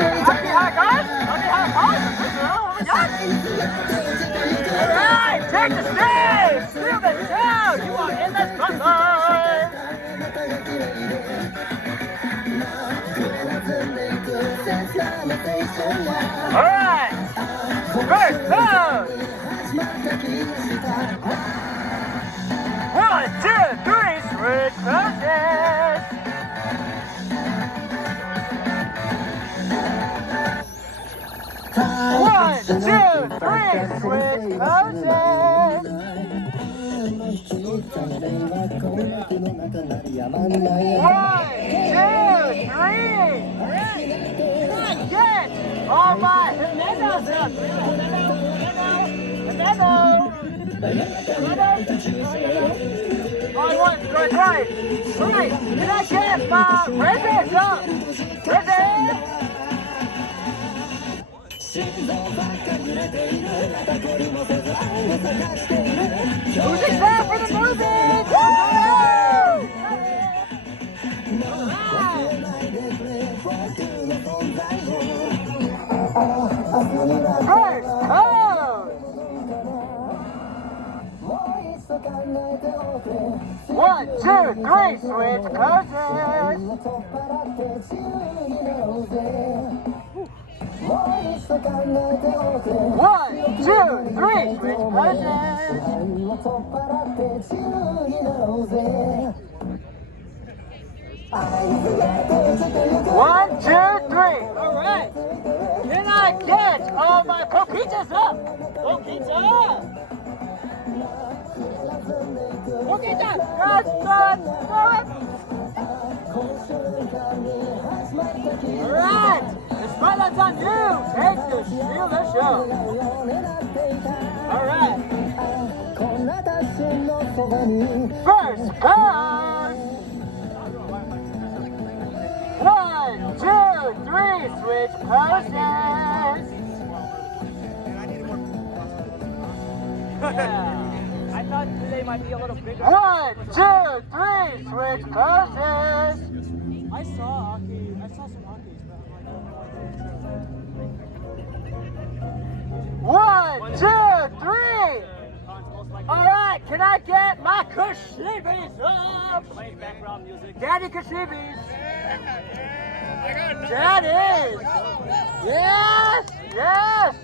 Let me have fun. Alright, take the stage! Feel the show! You are in the spotlight! Alright! First pose! 1, 2, 3, switch poses! One, two, three, switch poses! One, two, three! Get all my Jimenos up! On one, straight right! Right! Can I get my Rizzy up? Rizzy! Who's excited for the movie? First pose! 1, 2, 3, switch poses! 1, 2, 3, switch poses! 1, 2, 3. All right. Can I get all my coquitas up? Coquita. Coquita. All right. The spotlight's on you. Take the steal the show. All right. First pose. 1, 2, 3, switch poses. Yeah. I thought today might be a little bigger. 1, 2, 3, switch poses. I saw some Akis, but 1, 2, 3. All right, can I get my Kashibis up? playing background music. Daddy Kashibis. That is. Yes, yes.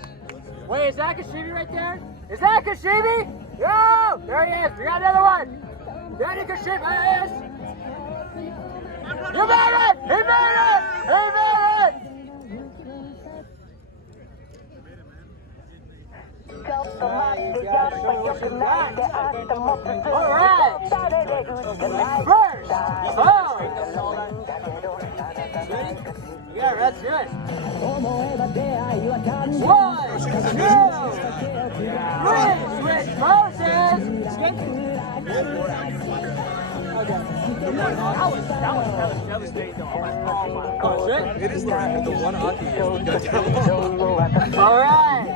Wait, is that Kashibi right there? Is that Kashibi? Yo, there he is. We got another one. Daddy Kashibis. You made it! He made it! He made it! All right. First, yeah, that's it. 1, 2, 3, switch poses. That was devastating. Oh my God. It is the one Aki is the All right.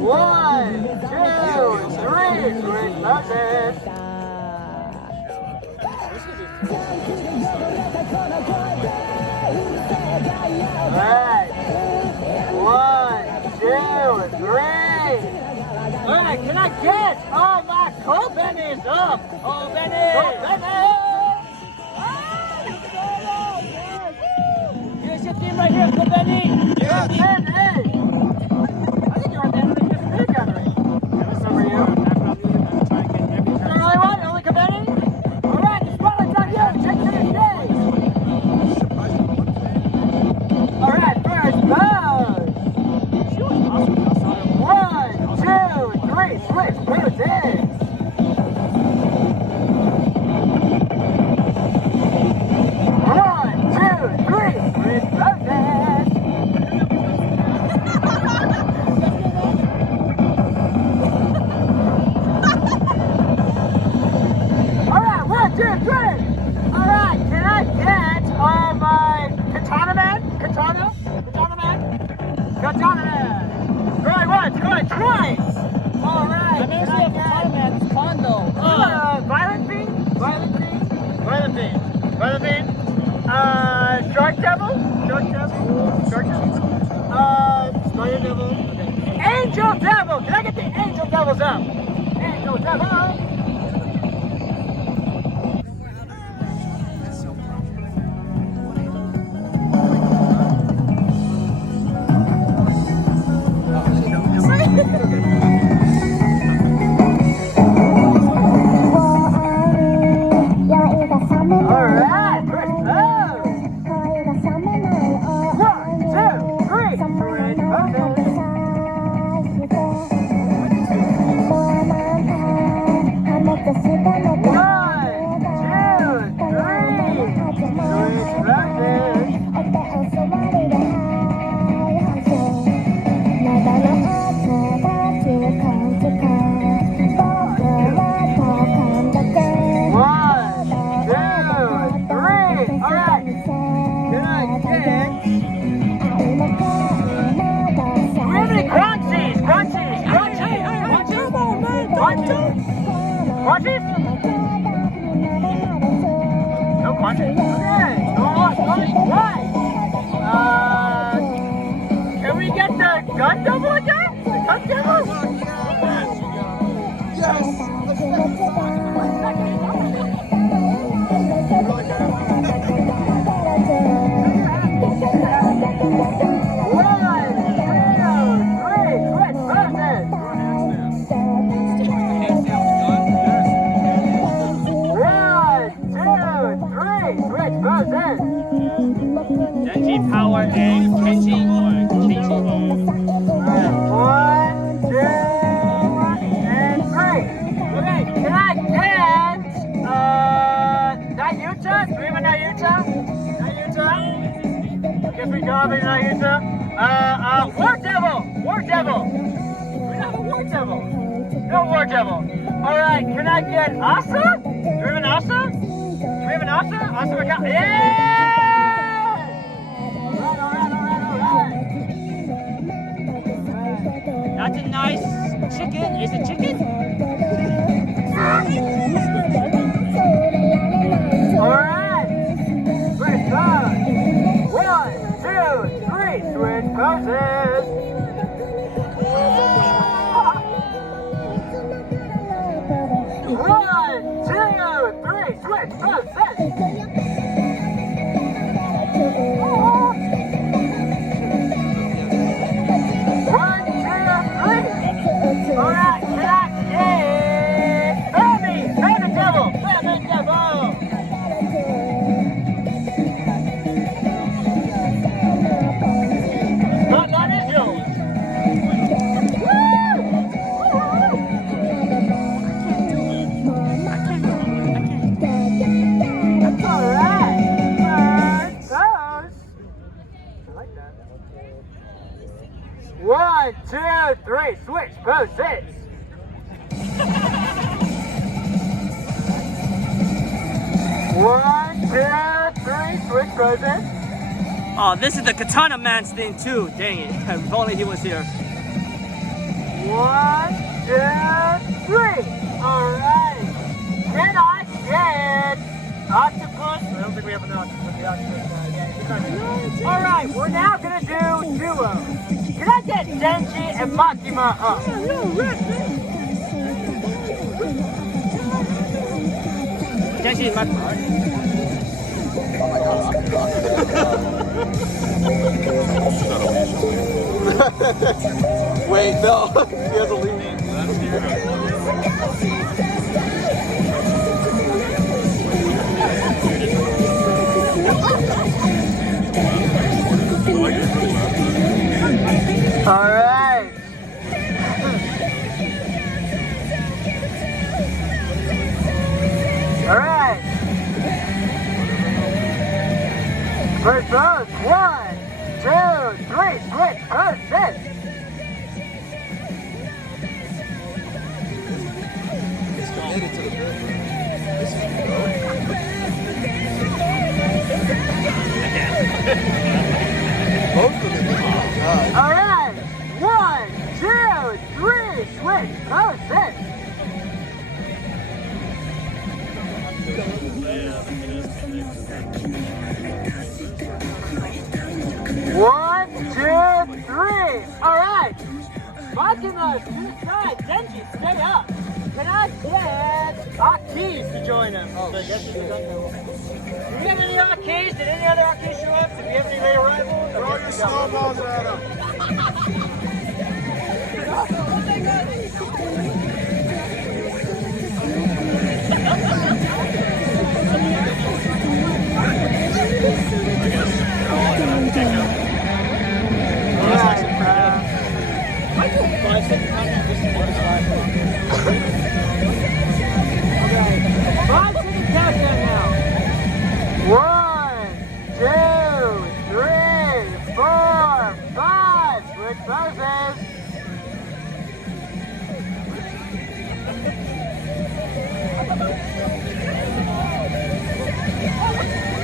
1, 2, 3, switch poses. Alright. 1, 2, 3. Alright, can I get all my co-bennies up? Co-bennies! Here's your team right here, co-benny! Yeah, Benny! I think you're on the end of the speed gathering. Is this over you? Is there only one? Only co-benny? Alright, the spotlight's on you! Take to the stage! Alright, first pose! 1, 2, 3, switch poses! 1, 2, 3, switch poses! Alright, 1, 2, 3! Alright, can I get all my Katana Man? Katana Man! Going once, going twice! Alright, I never see a Katana Man's condo. Violent Fiend? Shark Devil? Spider Devil? Okay. Angel Devil! Can I get the Angel Devils up? Angel Devil! Alright, first pose! 1, 2, 3, switch poses! Crunchies? No crunchies? Okay. Right. Can we get the gun double again? The gun double? Genji power and Kenji or Kenji. 1, 2, and 3. Okay, can I get Nayuta? Do we have a Nayuta? Nayuta? Guess we don't have a Nayuta. War Devil! War Devil! We don't have a War Devil. No War Devil. Alright, can I get Asa? Do we have an Asa? Do we have an Asa? Asa McCall? Yeah! That's a nice chicken. Is it chicken? Alright! Switch pose! 1, 2, 3, switch poses! 1, 2, 3, switch poses! Alright, can I get Baby Devil! Baby Devil! Spotlight is yours! Alright, third pose! I like that. 1, 2, 3, switch poses! 1, 2, 3, switch poses! Oh, this is the Katana Man's thing too. Dang it. If only he was here. 1, 2, 3. Alright. Can I get octopus? I don't think we have an octopus. Alright, we're now gonna do duos. Can I get Denji and Makima up? Genji, Makima. Wait, no. He has a lead. All right. All right. First pose. 1, 2, 3. Switch poses. All right. 1, 2, 3. Switch poses. One, 2, 3. All right. Makima elbows to the side. Denji, stay up. Can I get Akis to join him? Oh, so I guess do we have any Akis? Did any other Akis show up? Did we have any late arrivals? Throw your snowballs at him.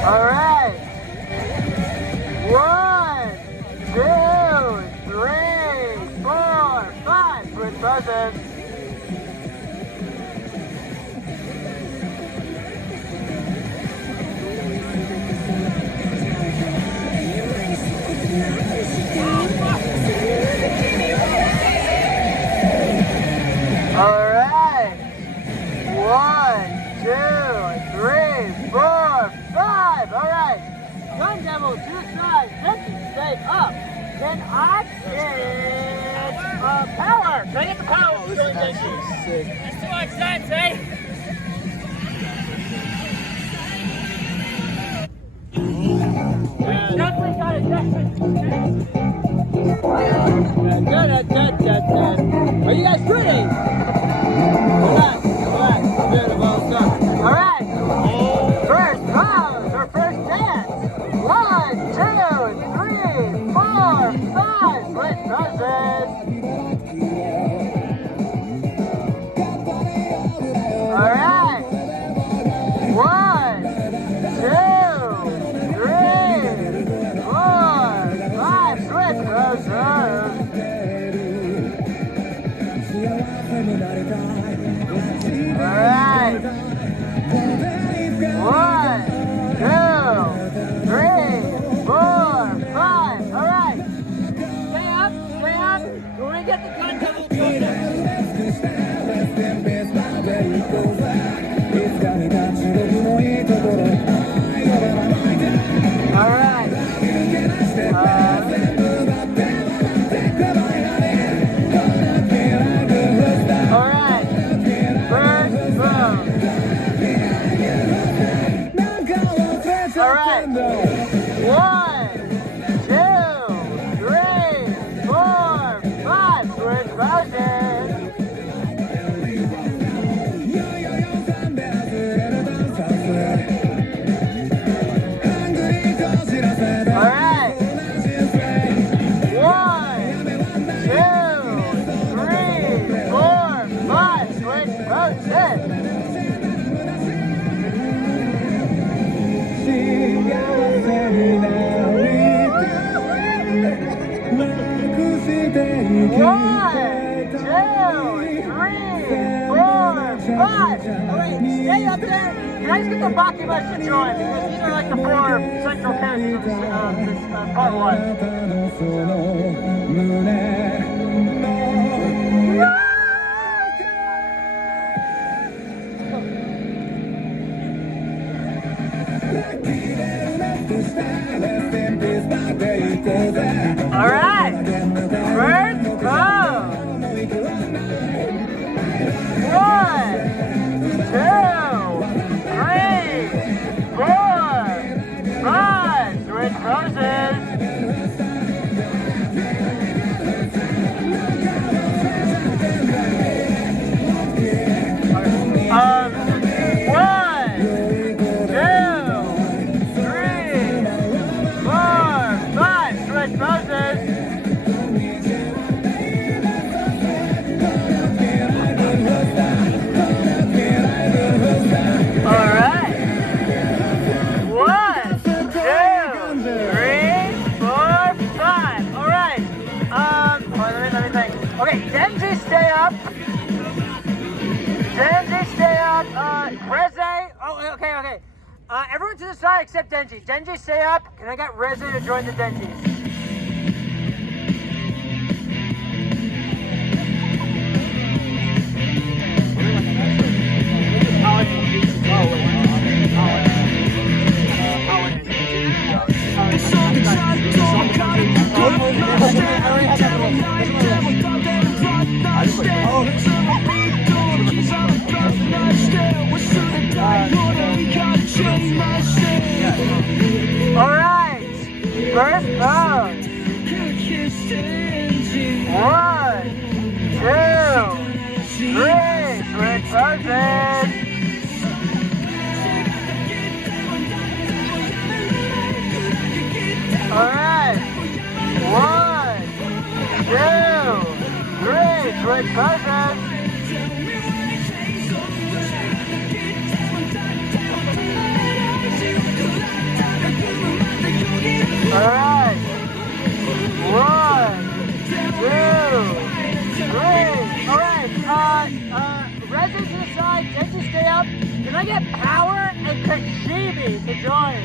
All right. 1, 2, 3, 4, 5. Switch poses. All right. 1, 2, 3, 4, 5. All right. Gun Devil to the side. Denji, stay up. Can I get power? Can I get the power? This is actually sick. That's too much sense, eh? Definitely got it. Definitely. Are you guys ready? Relax. Beautiful stuff. All right. First pose or first dance. 1, 2, 3, 4, 5. Split poses. All right. 1, 2, 3, 4, 5. Switch poses. All right. 1, 2, 3, 4, 5. All right. Stay up. When we get the gun devil join us. All right. All right. First round. All right. 1, 2, 3, 4, 5. Switch poses. All right. 1, 2, 3, 4, 5. Switch poses. Stay up there. Can I just get the Bakumas to join? Because these are like the 4 central characters of this part 1. All right. First pose. 1, 2, 3, 4, 5. Switch poses. Everyone to the side except Denji. Denji, stay up, and I got Reza to join the Denjis. first pose. 1, 2, 3. Switch poses. Alright. 1, 2, 3. Switch poses. Alright. 1, 2, 3. Alright. Resin to the side, Denji stay up. Can I get Power and Kashibi to join?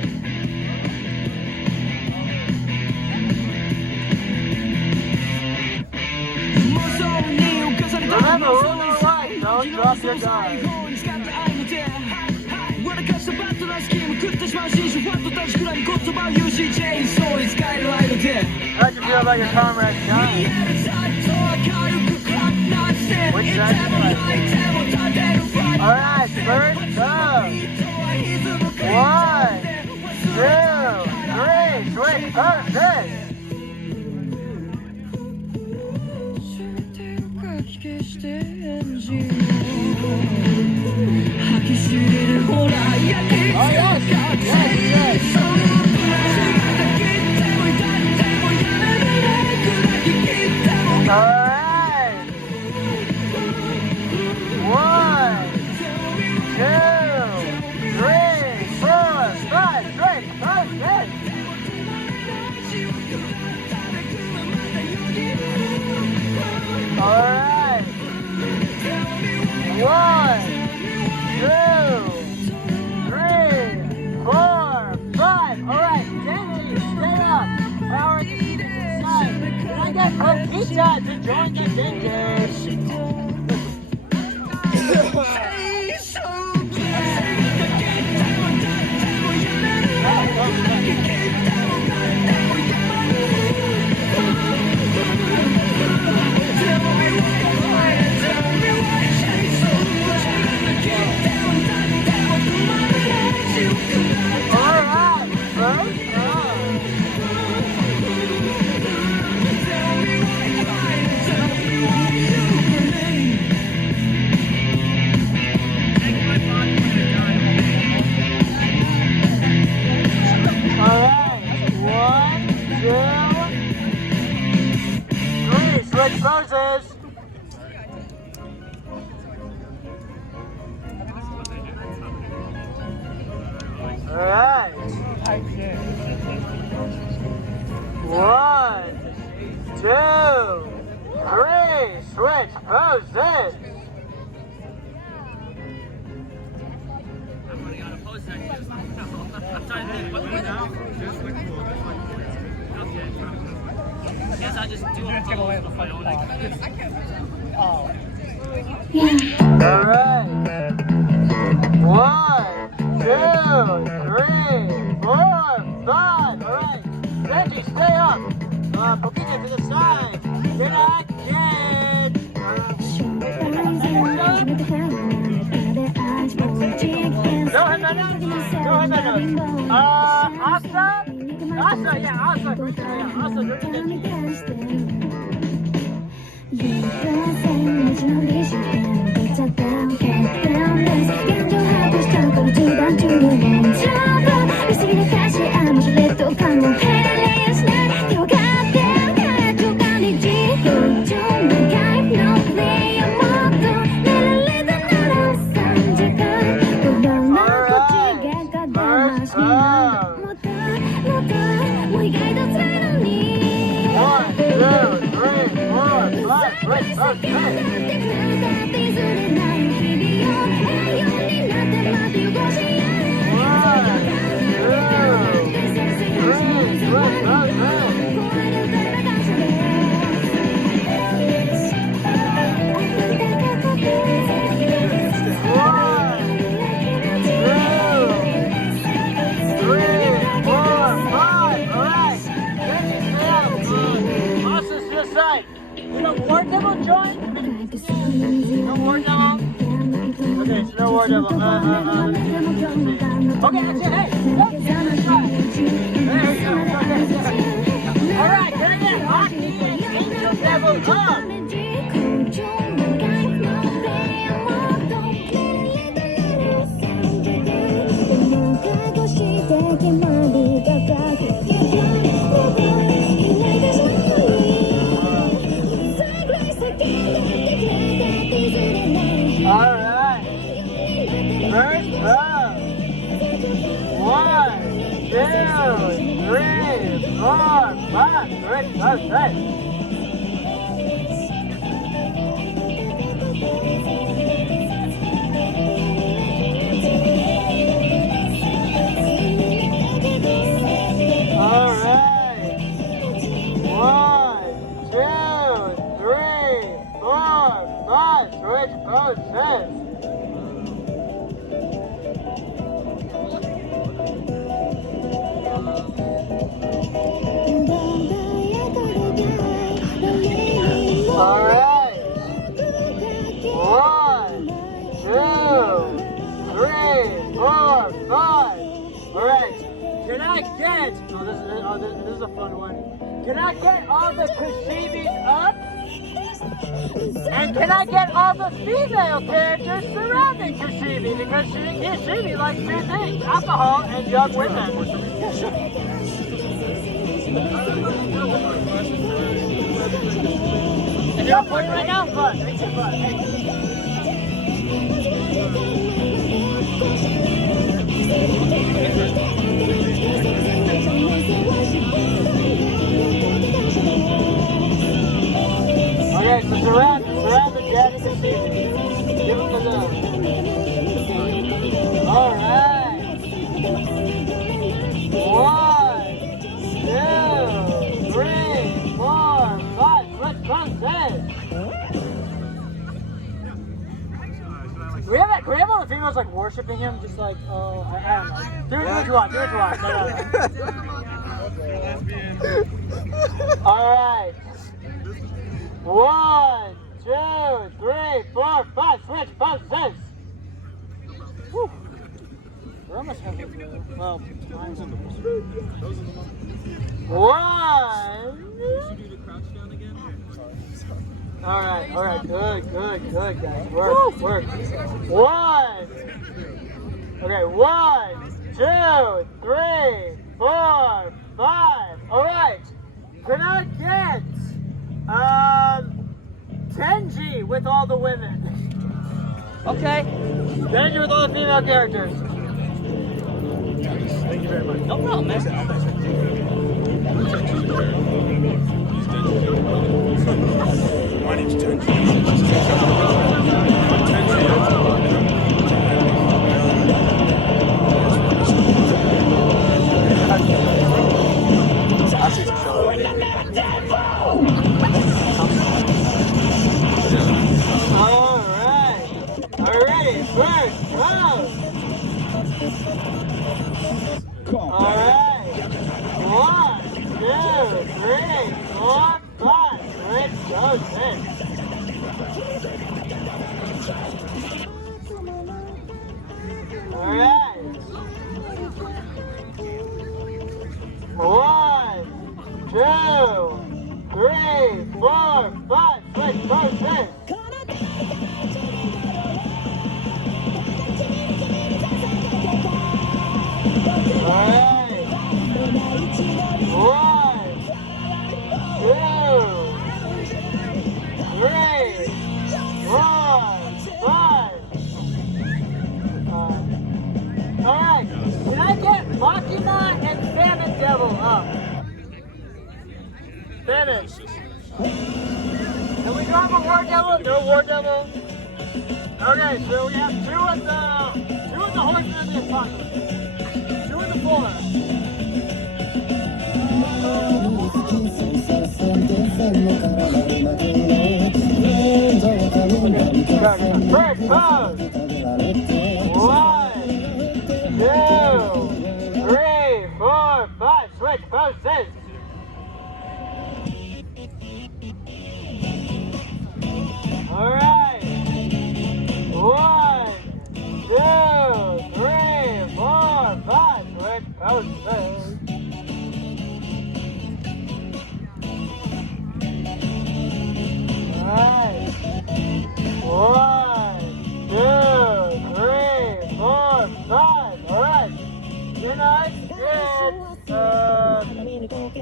Remember, rule of life, don't drop your guard. How'd you feel about your comrades, John? Which side do you like? Alright, first pose. 1, 2, 3, switch poses. Oh yes, yes, yes. Alright. 1, 2, 3, 4, 5, 6, 7, 8. Alright. 1, 2, 3, 4, 5. Alright, Denji, stay up. Power to the side. Can I get Kokita to join the Denji? Switch poses. Alright. 1, 2, 3. Switch poses. I'm running out of pose sections. I'm trying to think. What do we now? I guess I just do a pose with my own. Alright. 1, 2, 3, 4, 5. Alright. Denji, stay up. Pokita to the side. Get out, kid. Go ahead, Manu. Go ahead, Manu. Asa? Asa, yeah, Asa. Yeah, Asa, you're the Denji. No war devil join? No war devil? Okay, so no war devil. Okay, that's it. Hey, look, hey, we go. 3, 4, 5, 6, 7, 8. Alright. 1, 2, 3, 4, 5. Switch poses. Alright. 1, 2, 3, 4, 5. Alright. Can I get this is a fun one. Can I get all the Kashimis up? And can I get all the female characters surrounding Kashimi? Because Kashimi likes two things, alcohol and young women. And you're recording right now? Fun. Makes it fun. Okay, so surround the Jack and Stevie. Give them the love. Alright. 1, 2, 3, 4, 5. Let's process. Can we have all the females like worshiping him? Just like, oh, I don't know. Do what you want. Do what you want. No. Alright. 1, 2, 3, 4, 5. Switch poses. Woo. We're almost having well, mine's in the 1. Alright, good, guys. Work. 1. Okay, 1, 2, 3, 4, 5. Alright. Can I get Tenji with all the women? Okay. Tenji with all the female characters. Thank you very much. No problem, man. My name's Tenji. Alright, first round. Alright, 1, 2, 3, 4, 5. Switch poses. Alright. 1, 2, 3, 4, 5. Switch poses. Alright. 1, 2, 3, 4, 5. Alright. Can I get Makima and Famine Devil up? Famine. Can we drop a War Devil? No War Devil? Okay, so we have two of the horsemen of the apocalypse. 2 in the forest. First pose. 1, 2, 3, 4, 5. Switch poses. Alright. 1, 2, 3, 4, 5. Switch poses. Alright. 1, 2, 3, 4, 5. Alright. Can I get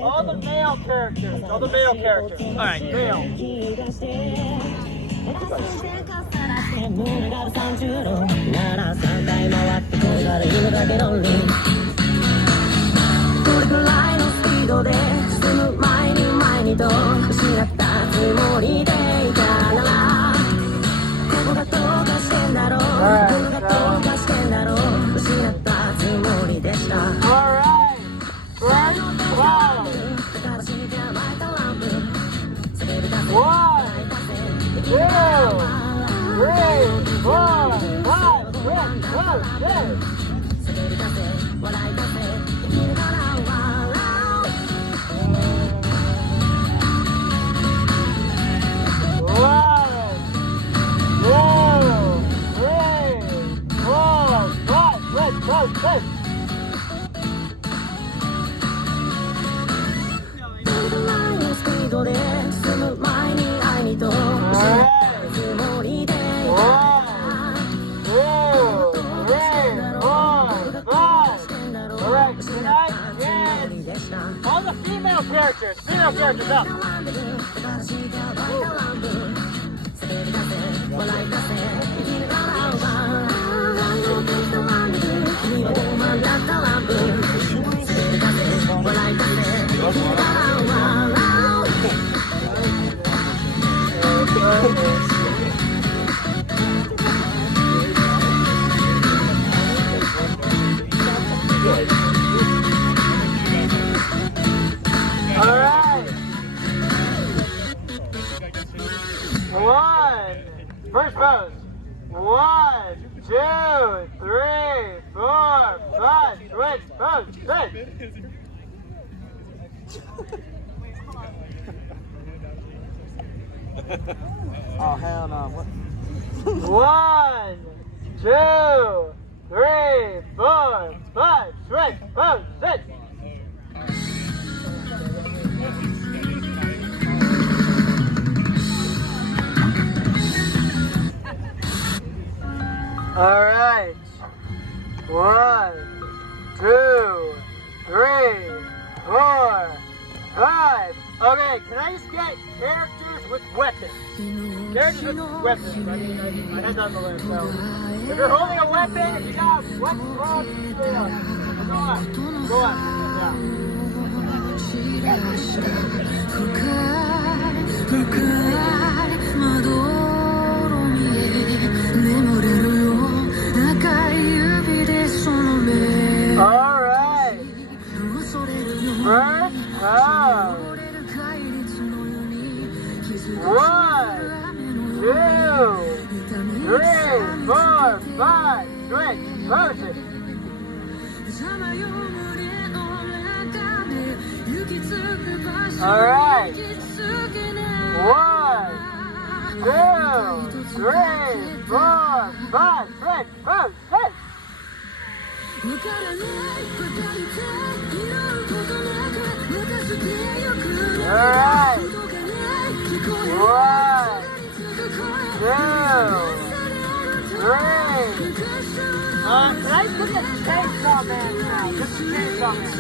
all the male characters? All the male characters. Alright. Male. どれくらいのスピードで進む前に前にと失ったつもりでいたならここがどうかしてんだろうここがどうかしてんだろう失ったつもりでした Alright. Right. Wow. だから死にて甘えたランプ叫び出せ One, 生き two, るからは three, four, five, six, seven, eight. 叫び出せ笑い出せ生きるから笑う One, two, three, four, five, six, seven, eight. 前のスピードで進む前に愛にとつもりで One, two, three, four, five. Alright, tonight, yes. All the female characters up. Alright. One. First pose. 1, 2, 3, 4, 5. Switch pose. Switch. Oh, hell no. What? 1, 2, 3, 4, 5. Switch pose. Switch. All right. 1, 2, 3, 4, 5. Okay, can I just get characters with weapons? Characters with weapons. I had that on the list. So if you're holding a weapon, if you got weapons, go on. Go on. Yeah. All right. First pose. 1, 2, 3, 4, 5. Switch poses. All right. 1, 2, 3, 4, 5. Switch pose. Switch. Alright. 1, 2, 3. Can I put the chainsaw man now? Just the chainsaw man.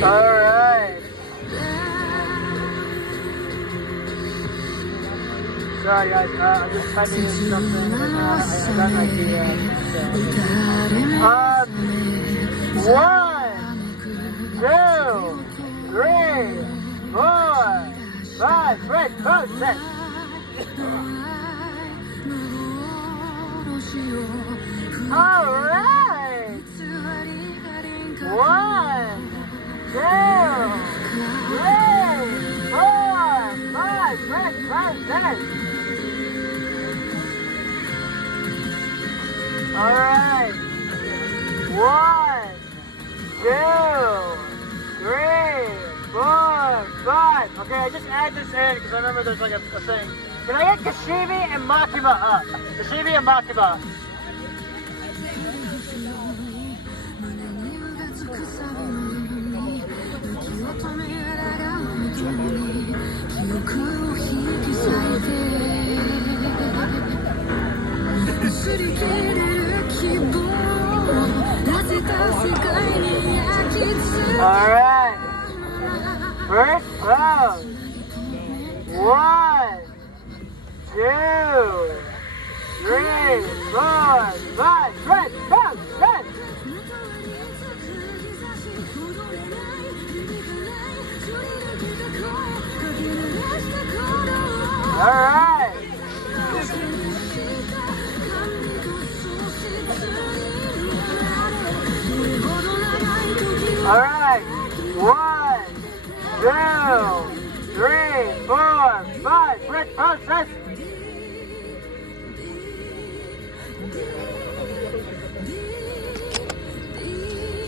Alright. Sorry guys, I'm just typing in something. I got an idea. 1, 2, 3, 4, 5. Right, pose, set. Alright. 1, 2, 3, 4, 5. Right, pose, set. Alright. 1, 2, 3, 4, 5. Okay, I just add this in because I remember there's like a thing. Can I get Kashibi and Makima up? Kashibi and Makima. Alright. First pose. 1, 2, 3, 4, 5, 6, 7, 8. All right. All right. 1, 2, 3, 4, 5. Switch poses.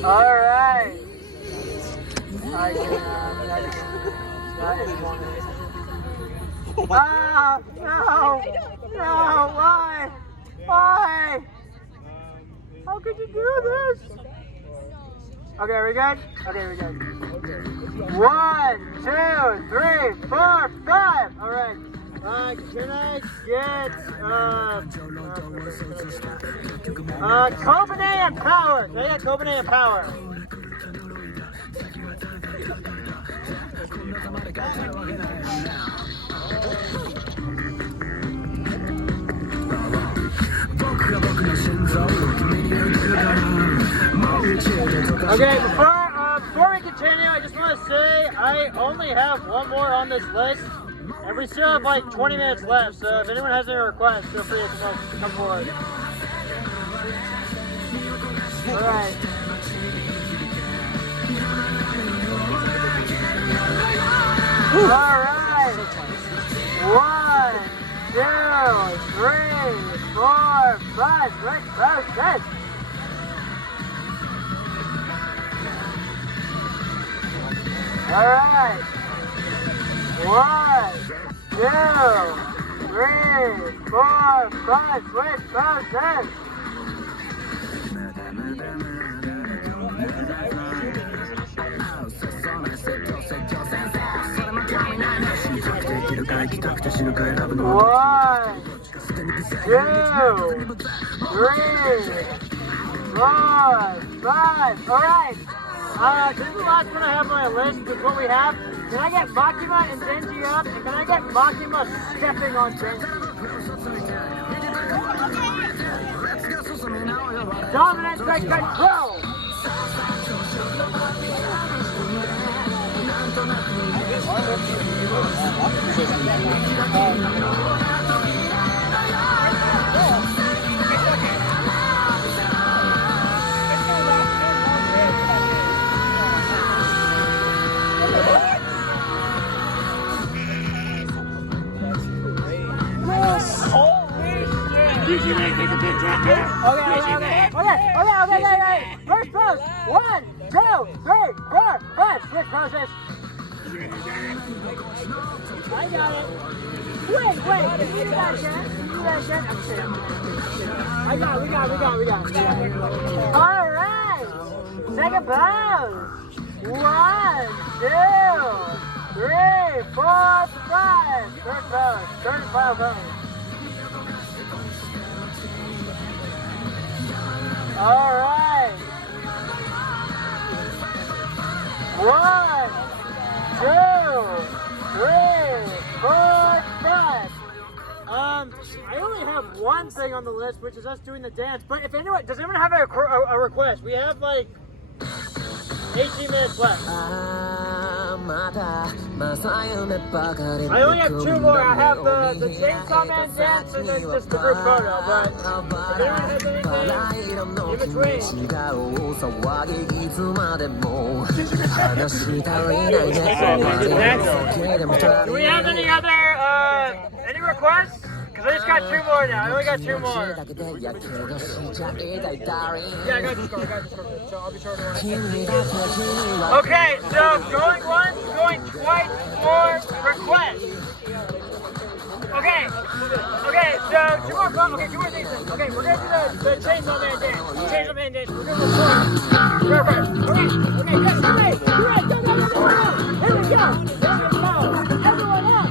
All right. No, why? Why? How could you do this? Okay, are we good? Okay, we're good. 1, 2, 3, 4, 5. All right. Can I get Copenhagen Power? Can I get Copenhagen Power? Okay, before we continue, I just want to say I only have one more on this list, and we still have like 20 minutes left, so if anyone has any requests, feel free to come forward. Alright. Alright. 1, 2, 3, 4, 5, 6, 7, 8. Alright. 1, 2, 3, 4, 5, 6, 7, 8. One, 2, 3, 4, 5. Alright. This is the last one I have on my list with what we have. Can I get Makima and Denji up? And can I get Makima stepping on Denji? Dominant by control! Okay. First pose. 1, 2, 3, 4, 5. Switch poses. I got it. Wait. Can you do that again? I'm kidding. We got it. All right. Second pose. 1, 2, 3, 4, 5. Third pose. Third and final pose. All right. 1, 2, 3, 4, 5. I only have one thing on the list, which is us doing the dance. But if anyone, does anyone have a request? We have like 18 minutes left. I only have 2 more. I have the Chainsaw Man dance and then just the group photo. But if anyone has anything in between. Do we have any other any requests? Because I just got 2 more now. I only got 2 more. Yeah, I got this score. So I'll be sure to run. Okay, so going once, going twice, more requests. Okay, so 2 more fun. Okay, 2 more things. Okay, we're gonna do the Chainsaw Man dance. Chainsaw Man dance. We're gonna go first. Okay, yes, go. Here we go. Everyone up.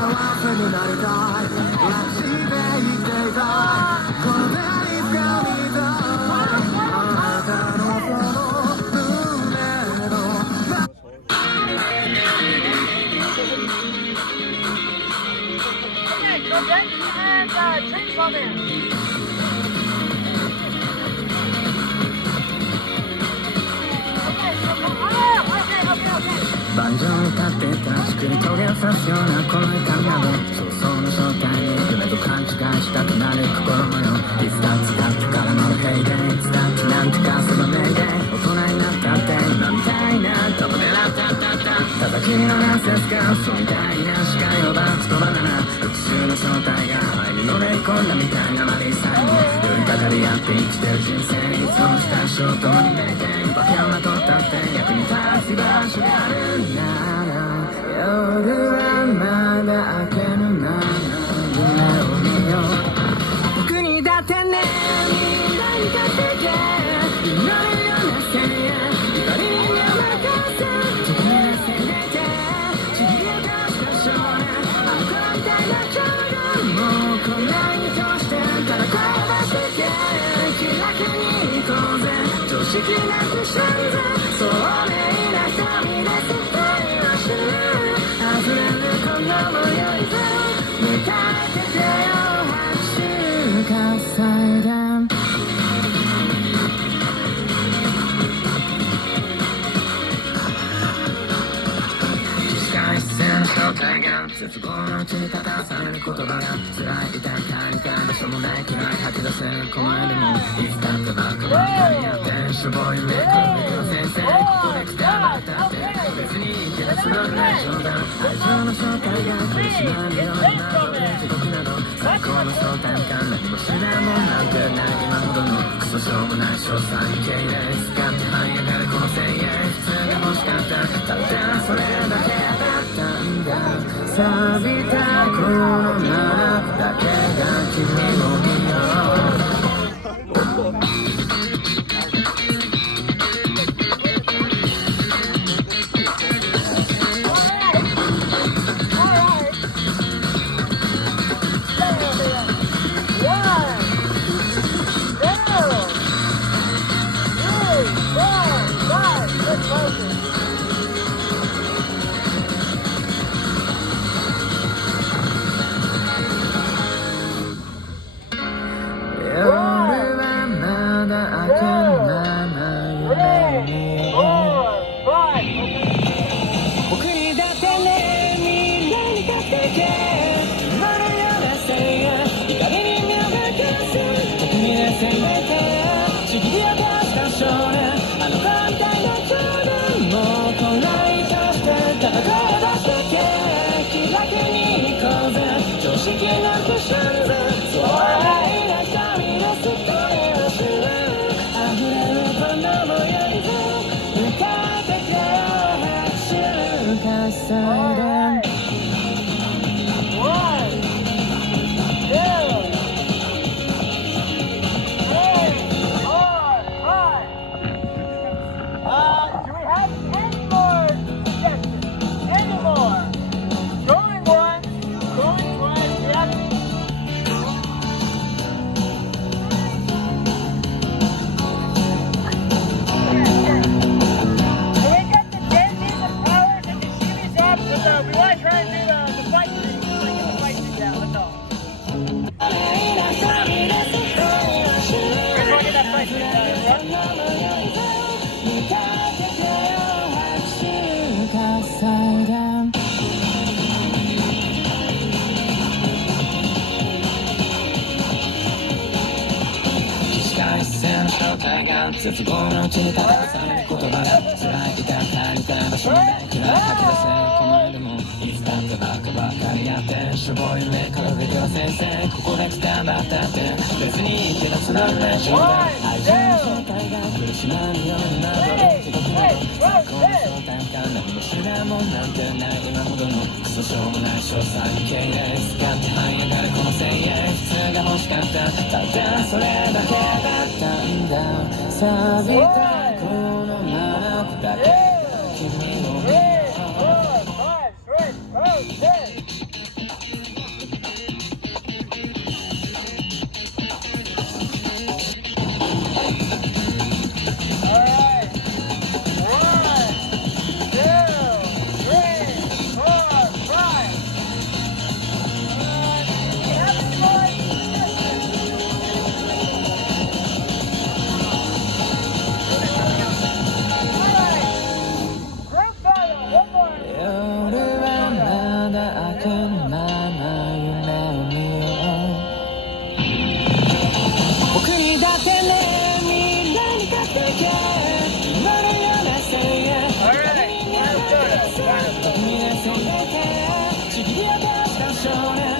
せになりたい街で生きていたこの手に掴みたいあなたのその運命のOkay, so then you have chainsaw man. Okay, so okay. 盤上に立って確かに棘を刺すようなこの痛みなど想像の正体に夢と勘違いしたくなる心模様いつだってからの平原いつだってなんてかその命令大人になったって今みたいなとこでラッタッタッタただ君のナンセンスが嘘みたいな視界をバッとバナナ復讐の正体が肺にのめり込んだみたいなマリーさんに寄りかかり合って生きてる人生いつもした衝動に名言化けをまとったって役に立つ場所があるなら夜はまだ明けぬなら夢を見よう僕にだってねみんなにだってけ祈るようなせいや怒りに身を任せ自分のせいでちぎり落とした少年あの子みたいなちょうどもうこんなにどうしてただ声を出してけ気楽に行こうぜ常識なくしちゃうぜそうね溢れるこの想いで向かっててよ拍手喝采で起死回生の正体が絶望のうちに立たされる言葉が辛い痛い大変場所もないくらい吐き出せるこの絵でもいつだってばっかばかりやってしょぼい目くるの先生ここで来たらだって別に生き出すのない冗談愛情の正体が苦しまるようになる地獄など最高の相談感何もしないもんなんてない今ほどのクソしょうもない詳細受け入れ使って這い上がるこの声援普通が欲しかったただそれだけだったんだ錆びたこのままだけが君を見よう絶望のうちに立たされる言葉が辛い痛い大変場所もないくらい吐き出せるこの絵でもいつだってバカばかりやってしょぼい目から上では先生ここで来たんだったって別に生き出すのね冗談愛情の正体が苦しまるようになる地獄など最高の正体感何も知らんもんなんてない今ほどのクソしょうもない詳細に経営使って這い上がるこの声援普通が欲しかったただそれだけだったんだ錆びたこのままだけが君を見よう少年